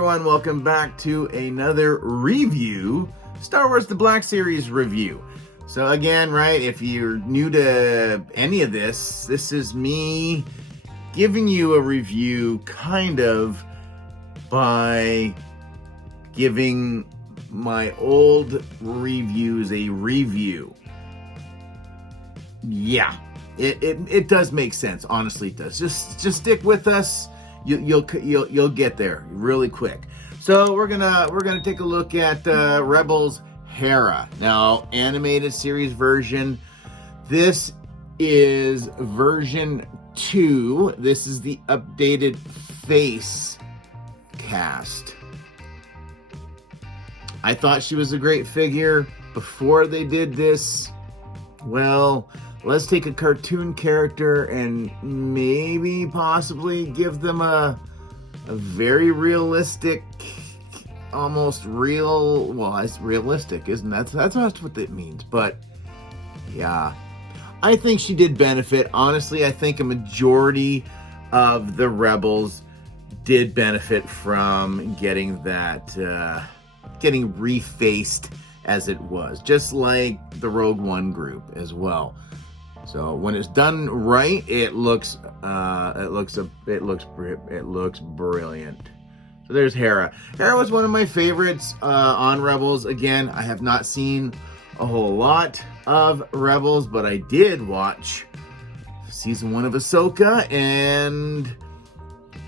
everyone, welcome back to another review, Star Wars The Black Series review. So again, right, if you're new to any of this is me giving you a review kind of by giving my old reviews a review. Yeah, it does make sense, honestly it does. Just stick with us. You'll get there really quick. So we're gonna take a look at Rebels Hera. Now, animated series version. This is version 2. This is the updated face cast. I thought she was a great figure before they did this. Well, let's take a cartoon character and maybe possibly give them a very realistic, almost real, well, it's realistic, isn't that? That's what it means. But yeah, I think she did benefit. Honestly, I think a majority of the Rebels did benefit from getting that, getting refaced as it was, just like the Rogue One group as well. So when it's done right, it looks brilliant. So there's Hera. Hera was one of my favorites on Rebels. Again, I have not seen a whole lot of Rebels, but I did watch season 1 of Ashoka, and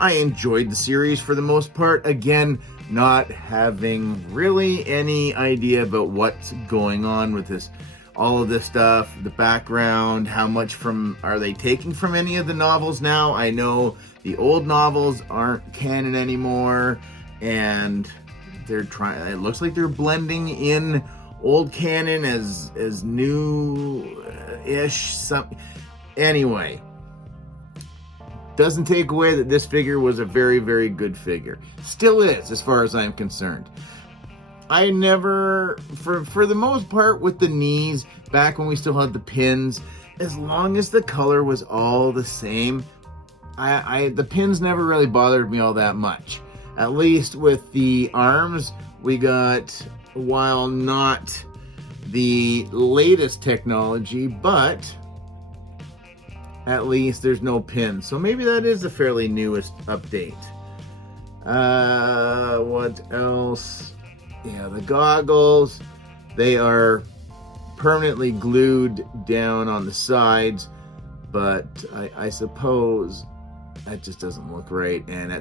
I enjoyed the series for the most part. Again, not having really any idea about what's going on with this, all of this stuff, the background, how much are they taking from any of the novels now? I know the old novels aren't canon anymore, and they're trying, it looks like they're blending in old canon as new-ish, anyway. Doesn't take away that this figure was a very, very good figure. Still is, as far as I'm concerned. I never, for the most part, with the knees, back when we still had the pins, as long as the color was all the same, the pins never really bothered me all that much. At least with the arms, we got, while not the latest technology, but at least there's no pins. So maybe that is the fairly newest update. What else? Yeah, the goggles, they are permanently glued down on the sides, but I suppose that just doesn't look right, and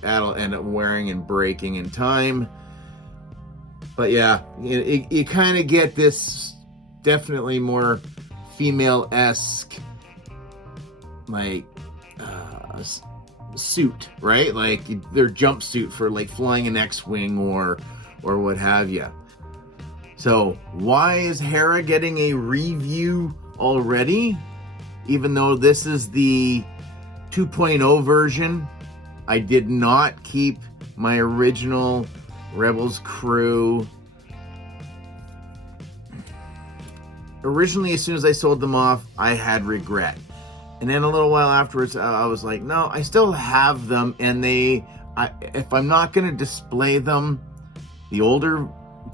that'll end up wearing and breaking in time. But yeah, you kind of get this definitely more female-esque, like, suit, right? Like their jumpsuit for like flying an X-Wing or what have you. So why is Hera getting a review already? Even though this is the 2.0 version, I did not keep my original Rebels crew. Originally, as soon as I sold them off, I had regret. And then a little while afterwards, I was like, no, I still have them. And if I'm not going to display them, the older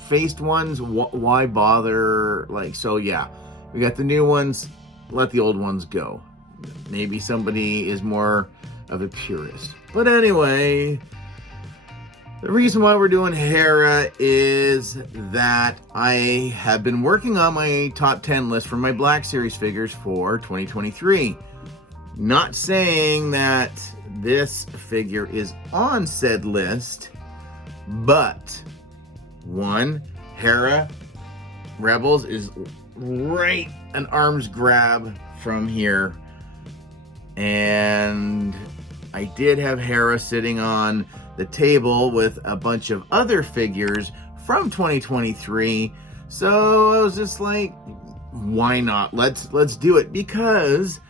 faced ones, why bother? Like, so yeah, we got the new ones, let the old ones go. Maybe somebody is more of a purist. But anyway, the reason why we're doing Hera is that I have been working on my top 10 list for my Black Series figures for 2023. Not saying that this figure is on said list, but one, Hera Rebels is right an arm's grab from here, and I did have Hera sitting on the table with a bunch of other figures from 2023, so I was just like, why not? Let's do it, because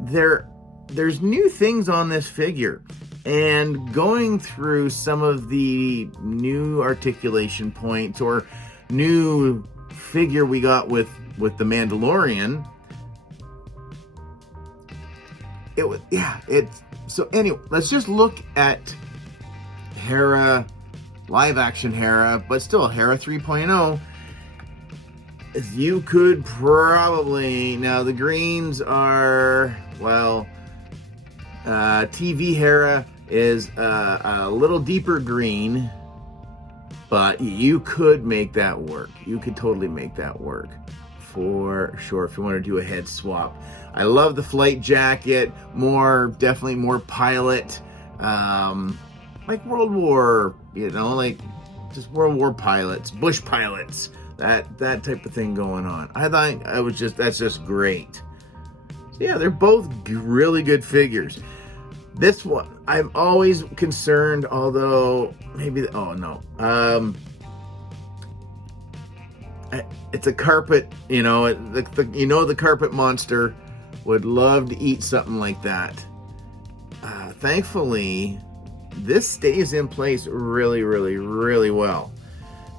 there's new things on this figure, and going through some of the new articulation points or new figure we got with the Mandalorian, so anyway, let's just look at Hera, live action Hera, but still Hera 3.0, you could probably, now the greens are, well, TV Hera is a little deeper green, but you could make that work. You could totally make that work for sure if you want to do a head swap. I love the flight jacket, definitely more pilot, like World War, like just World War pilots, Bush pilots, that type of thing going on. I thought that's just great. So yeah, they're both really good figures. This one, I'm always concerned, although maybe, oh no. It's a carpet, the carpet monster would love to eat something like that. Thankfully, this stays in place really, really, really well.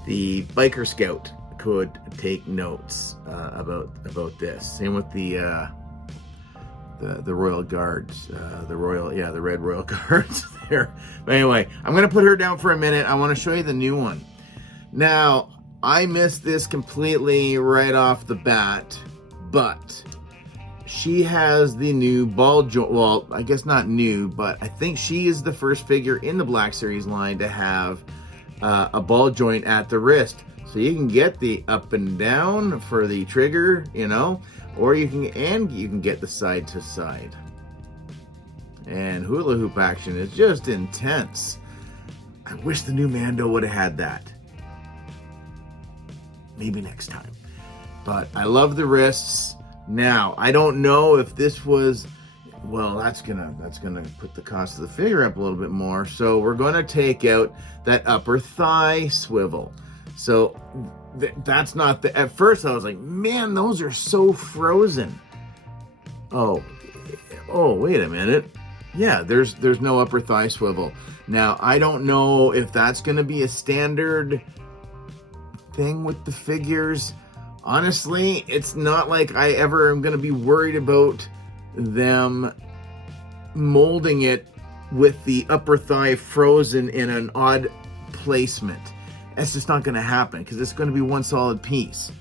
The biker scout could take notes about this. Same with the Royal Guards, the Red Royal Guards there. But anyway, I'm going to put her down for a minute. I want to show you the new one. Now, I missed this completely right off the bat, but she has the new ball joint. Well, I guess not new, but I think she is the first figure in the Black Series line to have a ball joint at the wrist. So you can get the up and down for the trigger, or you can get the side to side. And hula hoop action is just intense. I wish the new Mando would have had that. Maybe next time. But I love the wrists. Now, I don't know if this was, well, that's gonna put the cost of the figure up a little bit more. So we're gonna take out that upper thigh swivel. So that's not the, at first I was like, man, those are so frozen. Oh, wait a minute. Yeah, there's no upper thigh swivel. Now, I don't know if that's gonna be a standard thing with the figures. Honestly, it's not like I ever am going to be worried about them molding it with the upper thigh frozen in an odd placement. That's just not going to happen because it's going to be one solid piece.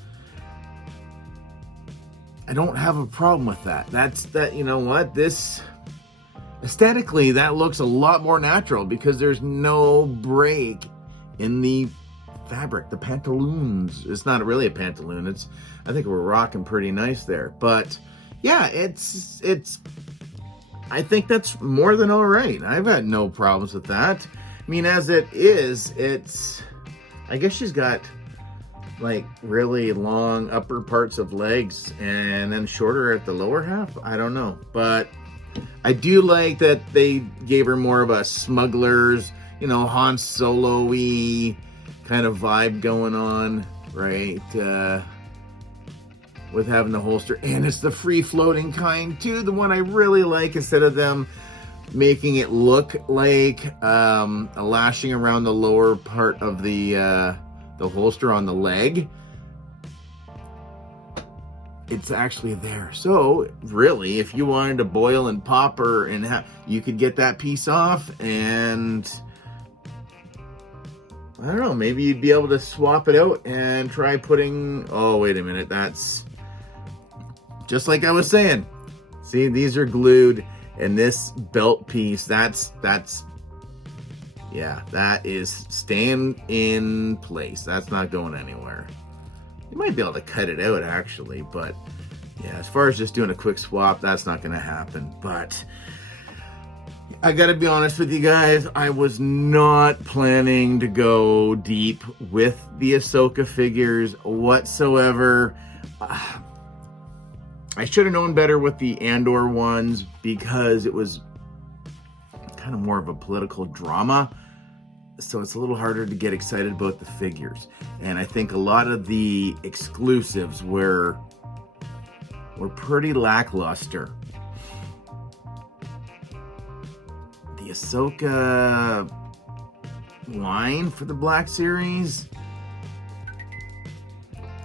I don't have a problem with that. You know what? This aesthetically, that looks a lot more natural because there's no break in the fabric, the pantaloons. It's not really a pantaloon. I think we're rocking pretty nice there. But yeah, it's I think that's more than all right. I've had no problems with that. I mean, as it is, I guess she's got like really long upper parts of legs and then shorter at the lower half. I don't know, but I do like that they gave her more of a smuggler's, Han Solo-y kind of vibe going on, right? With having the holster, and it's the free floating kind too, the one I really like, instead of them making it look like a lashing around the lower part of the holster on the leg. It's actually there. So really, if you wanted to boil and pop her, you could get that piece off, and I don't know, maybe you'd be able to swap it out and try putting, oh, wait a minute, that's just like I was saying. See, these are glued, and this belt piece, that is staying in place. That's not going anywhere. You might be able to cut it out, actually, but yeah, as far as just doing a quick swap, that's not going to happen. But I gotta be honest with you guys, I was not planning to go deep with the Ashoka figures whatsoever. I should have known better with the Andor ones because it was kind of more of a political drama. So it's a little harder to get excited about the figures. And I think a lot of the exclusives were pretty lackluster. The Ashoka line for the Black Series,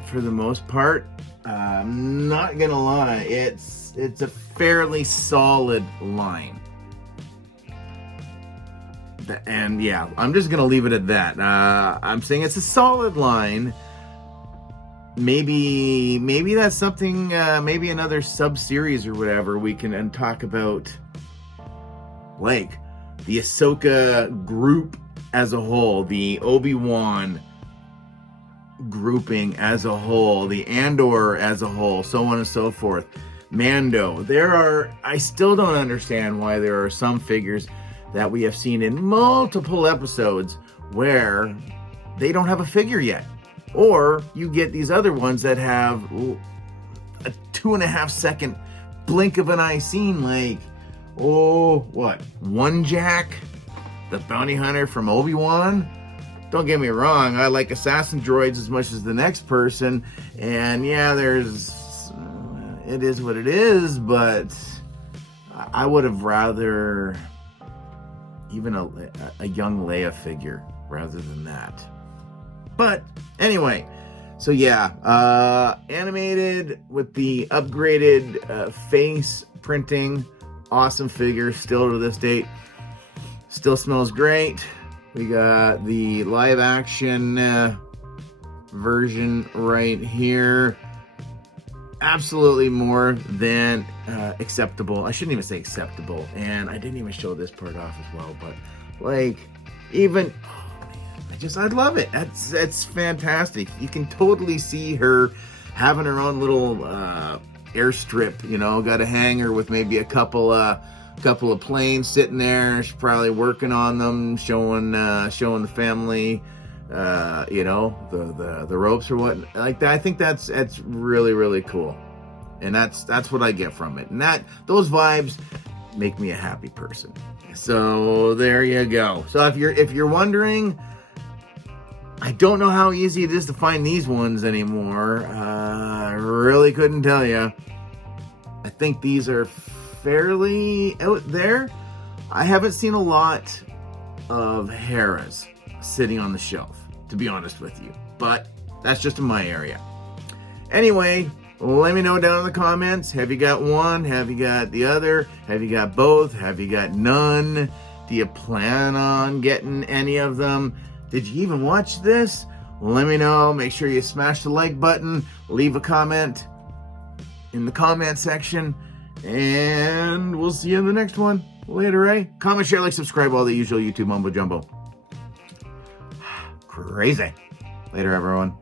for the most part, I'm not gonna lie, it's a fairly solid line. And yeah, I'm just gonna leave it at that. I'm saying it's a solid line. Maybe that's something. Maybe another sub-series or whatever we can talk about, like the Ashoka group as a whole, the Obi-Wan grouping as a whole, the Andor as a whole, so on and so forth. Mando. I still don't understand why there are some figures that we have seen in multiple episodes where they don't have a figure yet. Or you get these other ones that have a 2.5 second blink of an eye scene, like, One Jack, the bounty hunter from Obi-Wan. Don't get me wrong, I like assassin droids as much as the next person, and yeah, it is what it is, but I would have rather even a young Leia figure rather than that. But anyway, so yeah, animated with the upgraded face printing, awesome figure still to this date. Still smells great. We got the live action version right here. Absolutely more than acceptable. I shouldn't even say acceptable. And I didn't even show this part off as well. But like, even, I love it. That's fantastic. You can totally see her having her own little airstrip. You know, got a hangar with maybe a couple of planes sitting there. She's probably working on them, showing the family, you know, the ropes or what like that. I think that's really, really cool, and that's what I get from it. And those vibes make me a happy person. So there you go. So if you're wondering, I don't know how easy it is to find these ones anymore. I really couldn't tell you. I think these are fairly out there. I haven't seen a lot of Heras sitting on the shelf, to be honest with you, but that's just in my area. Anyway, let me know down in the comments. Have you got one? Have you got the other? Have you got both? Have you got none? Do you plan on getting any of them? Did you even watch this? Let me know. Make sure you smash the like button, leave a comment in the comment section, and we'll see you in the next one. Later, eh? Comment, share, like, subscribe, all the usual YouTube mumbo jumbo. Crazy. Later, everyone.